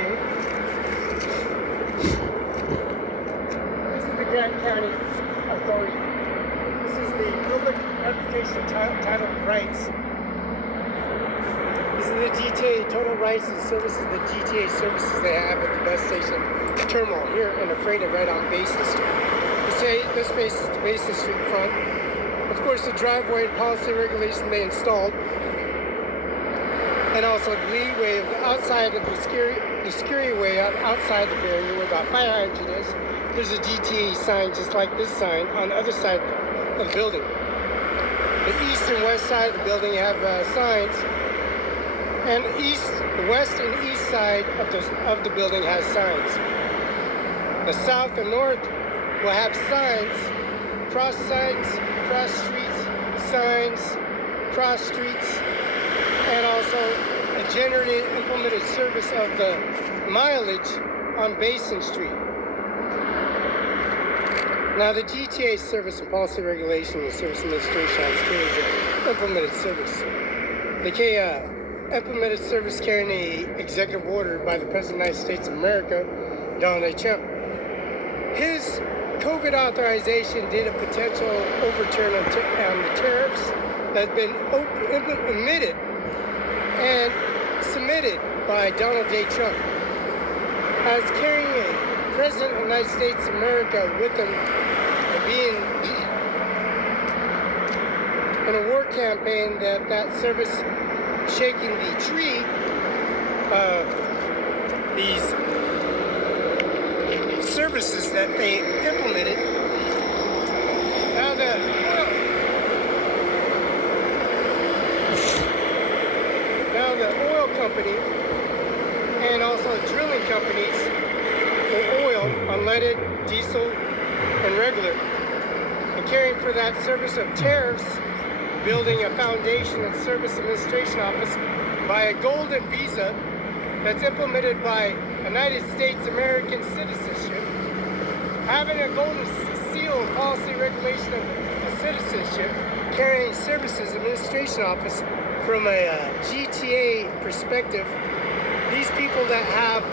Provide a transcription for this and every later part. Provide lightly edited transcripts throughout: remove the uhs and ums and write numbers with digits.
view. This is the Grant County Authority. This is the Public Application Title Rights. This is the GTA total rights and services, the GTA services they have at the bus station terminal here in the freighter right on Basin Street. This space is the Basin Street front. Of course, the driveway policy regulation they installed, and also the leeway of the outside of the scary way outside the barrier where the fire hydrant is. There's a GTA sign just like this sign on the other side of the building. The east and west side of the building have signs, and the west and east side of the building has signs. The south and north will have signs, cross streets, signs, cross streets, and also a generated implemented service of the mileage on Basin Street. Now the GTA Service and Policy Regulation and Service Administration has carries an implemented service. The implemented service carrying an executive order by the President of the United States of America, Donald J. Trump. His COVID authorization did a potential overturn on the tariffs that have been emitted and submitted by Donald J. Trump. As carrying a President of the United States of America with him and being in a war campaign that service shaking the tree of these services that they implemented. Now the oil company and also drilling companies for oil, unleaded, diesel, and regular, and caring for that service of tariffs, building a foundation and service administration office by a golden visa that's implemented by United States American citizenship, having a golden seal of policy regulation of citizenship, carrying services administration office from a GTA perspective. These people that have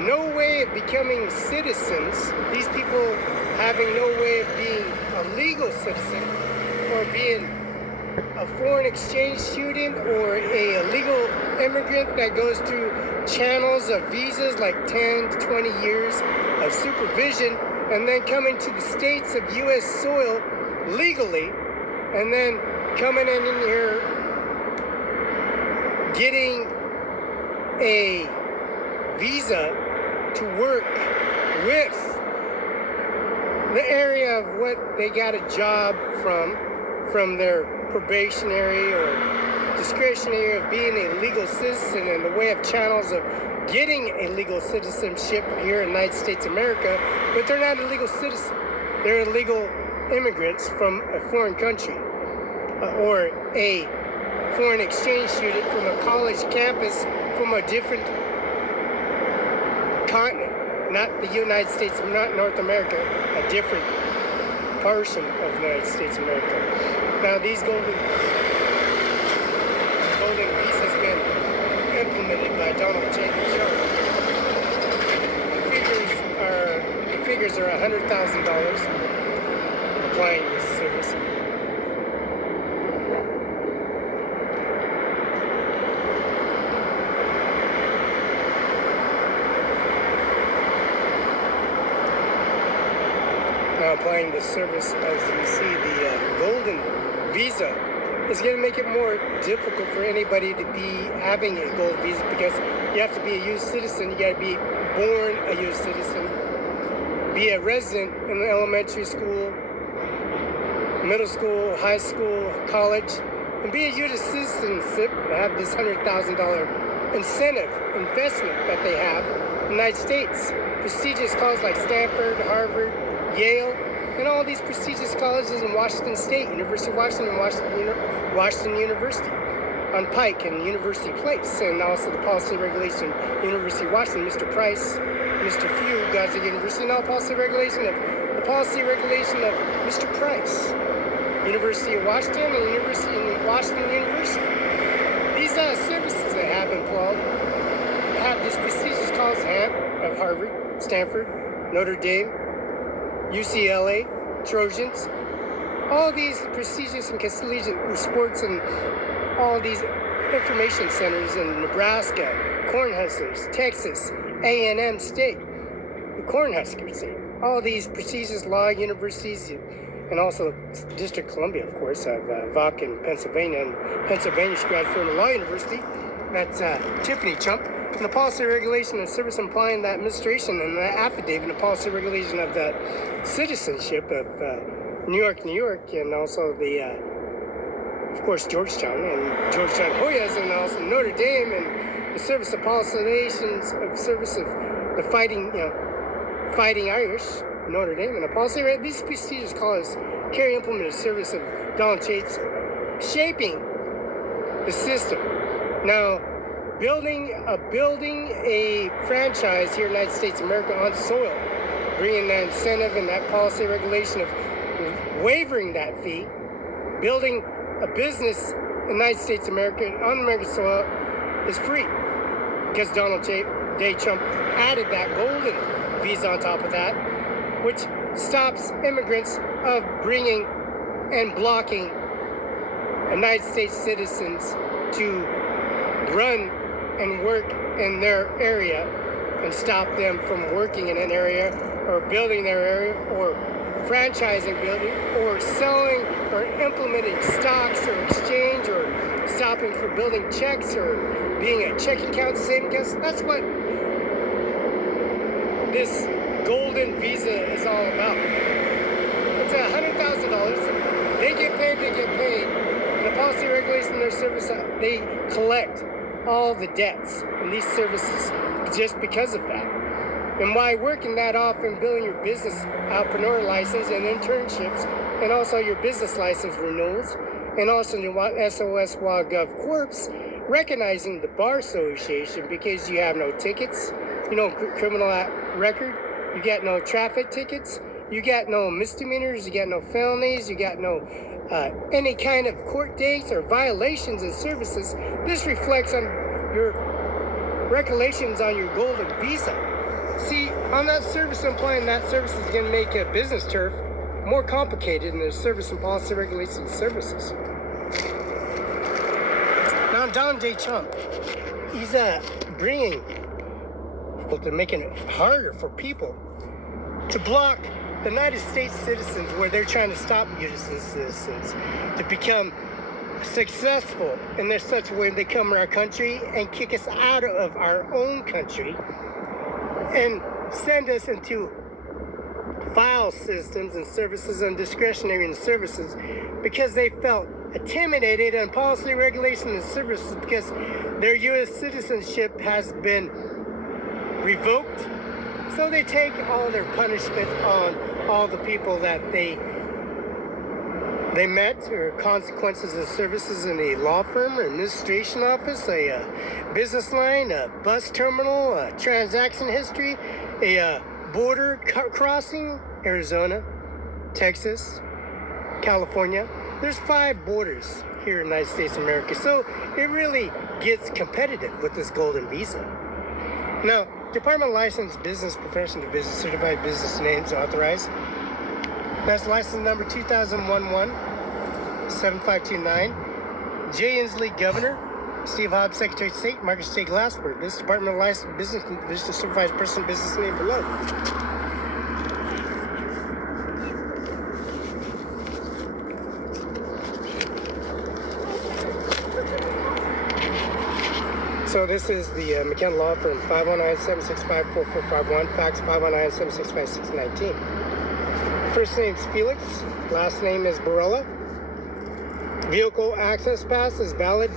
no way of becoming citizens, these people having no way of being a legal citizen or being a foreign exchange student or a legal immigrant that goes through channels of visas like 10 to 20 years of supervision and then coming to the states of U.S. soil legally and then coming in here getting a visa to work with the area of what they got a job from their probationary or discretionary of being a legal citizen and the way of channels of getting a legal citizenship here in the United States of America, but they're not a legal citizen. They're illegal immigrants from a foreign country or a foreign exchange student from a college campus from a different continent, not the United States, not North America, a different portion of the United States of America. Now these golden visas have been implemented by Donald J. Trump. The figures are $100,000 applying this service. Now applying this service, as you see, the golden visa is going to make it more difficult for anybody to be having a gold visa because you have to be a U.S. citizen. You got to be born a U.S. citizen, be a resident in elementary school, middle school, high school, college, and be a U.S. citizenship and have this $100,000 incentive investment that they have in the United States. Prestigious colleges like Stanford, Harvard, Yale, and all these prestigious colleges in Washington State, University of Washington, Washington University on Pike and University Place, and also the policy regulation, University of Washington, Mr. Price, Mr. Few, guys at University, and all policy regulation of Mr. Price, University of Washington and Washington University. These services that have employed have these prestigious colleges Charles Hamp of Harvard, Stanford, Notre Dame, UCLA, Trojans, all these prestigious and collegiate sports and all these information centers in Nebraska, Cornhuskers, Texas, A&M State, the Cornhuskers State, all these prestigious law universities, and also District of Columbia, of course, of Ivanka in Pennsylvania, and Pennsylvania's graduate from the Law University. That's Tiffany Chump. And the policy regulation and service implying that administration and the affidavit and the policy regulation of the citizenship of New York, and also the, of course, Georgetown Hoyas, and also Notre Dame, and the service of policies of service of the fighting Irish, Notre Dame, and the policy. These prestigious colleges carry implemented service of Donald Chase shaping the system. Now, building a franchise here in the United States of America on soil, bringing that incentive and that policy regulation of waiving that fee, building a business in the United States of America on American soil is free, because Donald J. Trump added that golden visa on top of that, which stops immigrants of bringing and blocking United States citizens to run and work in their area, and stop them from working in an area or building their area or franchising building or selling or implementing stocks or exchange or stopping for building checks or being a checking account, saving accounts. That's what this golden visa is all about. It's $100,000. They get paid. And the policy regulation in their service, they collect all the debts in these services just because of that. And by working that off and building your business entrepreneur license and internships, and also your business license renewals, and also the SOS WGov Corps, recognizing the Bar Association, because you have no tickets, criminal record, you got no traffic tickets, you got no misdemeanors, you got no felonies, you got no any kind of court dates or violations of services. This reflects on your recollections on your golden visa. See, on that service, implying that service is going to make a business turf more complicated in the service and policy regulations services. Now, Donald J. Trump, he's bringing to making it harder for people to block the United States citizens, where they're trying to stop U.S. citizens to become successful in their such a way they come in our country and kick us out of our own country and send us into file systems and services and discretionary services, because they felt intimidated on policy regulation and services because their U.S. citizenship has been revoked. So they take all their punishment on all the people that they met, or consequences of services in a law firm or administration office, a business line, a bus terminal, a transaction history, a border crossing, Arizona, Texas, California. There's 5 borders here in the United States of America. So it really gets competitive with this golden visa. Now, Department Licensed Business Profession to Business Certified Business Names Authorized. That's license number 2011-7529. J. Inslee, Governor. Steve Hobbs, Secretary of State. Margaret State Glassberg. This Department of Licensed Business Certified Person Business Name below. So this is the McKenna Law Firm, 519-765-4451, fax 519-765-619. First name's Felix, last name is Barela. Vehicle access pass is valid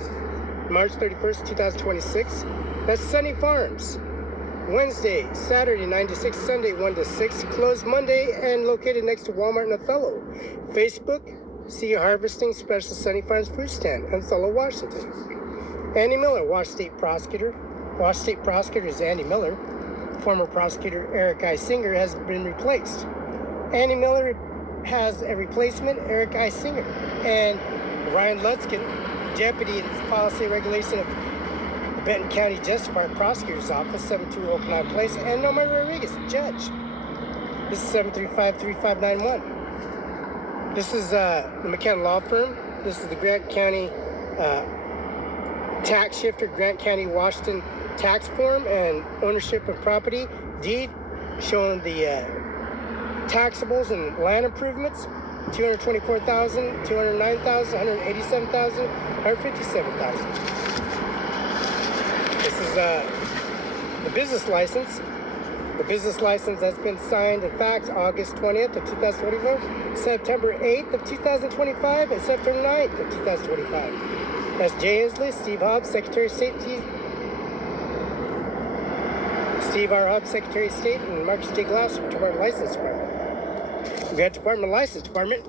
March 31st, 2026. That's Sunny Farms. Wednesday, Saturday 9 to 6, Sunday 1 to 6, closed Monday, and located next to Walmart and Othello. Facebook, see Harvesting Special Sunny Farms Fruit Stand, Othello, Washington. Andy Miller, Wash State Prosecutor. Wash State Prosecutor is Andy Miller. Former prosecutor Eric I. Singer has been replaced. Andy Miller has a replacement, Eric I. Singer. And Ryan Lutzkin, Deputy in Policy Regulation of Benton County Justice Department Prosecutor's Office, 72 Oakland Place, and Norma Rodriguez, Judge. This is 735-3591. This is the McKenna Law Firm. This is the Grant County Tax Shifter, Grant County, Washington tax form and ownership of property deed showing the taxables and land improvements. 224,000, 209,000, 187,000, 157,000. This is the business license. The business license has been signed and faxed August 20th of 2024, September 8th of 2025, and September 9th of 2025. That's Jay Inslee, Steve Hobbs, Secretary of State, Steve R. Hobbs, Secretary of State, and Marcus J. Glass, Department of License Department. We got Department of License Department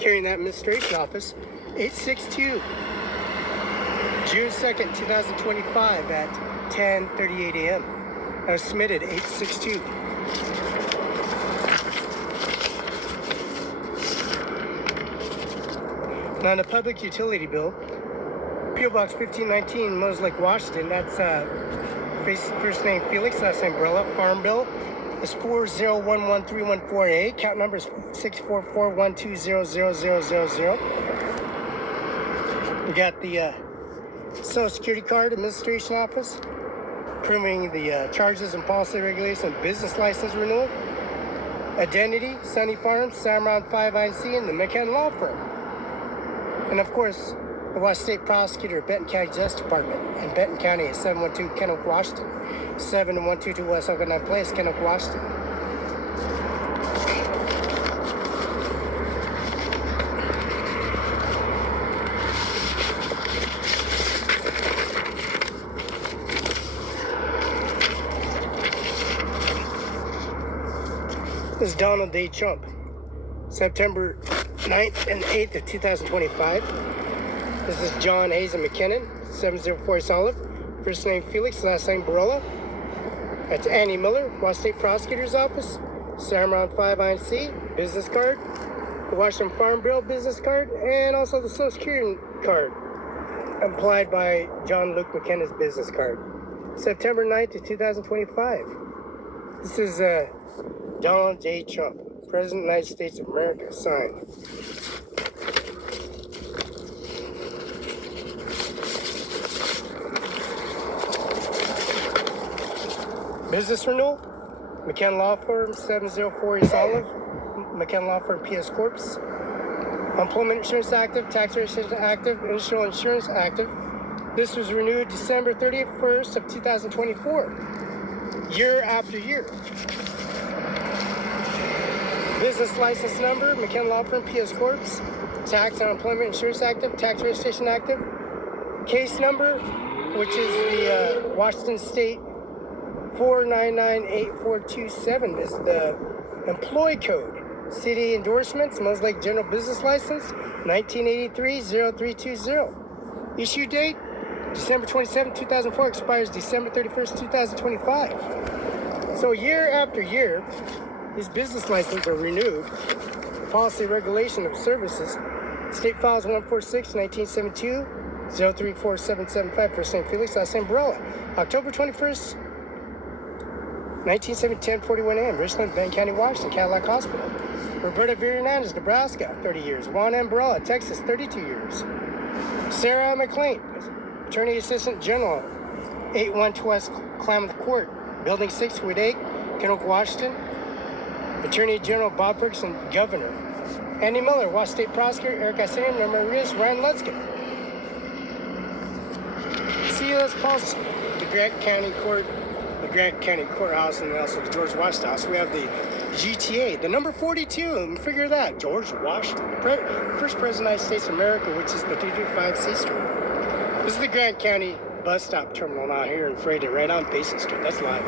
carrying that administration office, 862, June 2nd, 2025 at 10:38 a.m. That was submitted 862. Now, on the public utility bill, P.O. Box 1519, Moses Lake, Washington. That's first name Felix, last name Barela. Farm bill is 4011314A. Account number is 64412000000. We got the Social Security Card Administration Office, proving the charges and policy regulations, business license renewal, identity, Sunny Farms, CIMARON5INC, and the McKenna Law Firm. And of course, the Washington State Prosecutor, Benton County Justice Department, and Benton County at 712 Kennewick, Washington, 7122 West Oakland Place, Kennewick, Washington. This is Donald Day Trump, September 9th and 8th of 2025. This is John Hazen McKinnon, 704 East Olive. First name Felix, last name Barela. That's Annie Miller, Washington State Prosecutor's Office. CIMARON5INC, business card. The Washington Farm Bill business card. And also the Social Security card, applied by John Luke McKenna's business card. September 9th of 2025. This is Donald J. Trump, President of the United States of America, signed. Business renewal, McKenna Law Firm, 704 East Olive, McKenna Law Firm, PS Corps. Employment Insurance Active, Tax Registration Active, Initial Insurance Active. This was renewed December 31st of 2024, year after year. Business license number, McKenna Law Firm, PS Corps. Tax and Employment Insurance Active, Tax Registration Active. Case number, which is the Washington State 4998427 is the employee code. City endorsements, Moses Lake General Business License, 1983-0320. Issue date, December 27, 2004, expires December 31st, 2025. So year after year, these business licenses are renewed. Policy regulation of services, State Files 146, 1972, 034775, first name Felix, last name Barela. October 21st, 1970, 10:41 a.m., Richland, Benton County, Washington, Cadillac Hospital. Roberta Hernandez, Nebraska, 30 years. Juan M. Barela, Texas, 32 years. Sarah McLean, Attorney Assistant General, 812 West Klamath Court, Building 6, Wood 8, Kennewick, Washington. Attorney General Bob Ferguson, Governor. Andy Miller, Washington State Prosecutor, Eric Isanian, Norma Rodriguez, Ryan Lutzkin. C.S. Paulson, the Grant County Court, the Grant County Courthouse, and also the George Washington House. We have the GTA, the number 42, and figure that, George Washington, first President of the United States of America, which is the 335 C Street. This is the Grant County bus stop terminal out here in Freighton, right on Basin Street. That's live.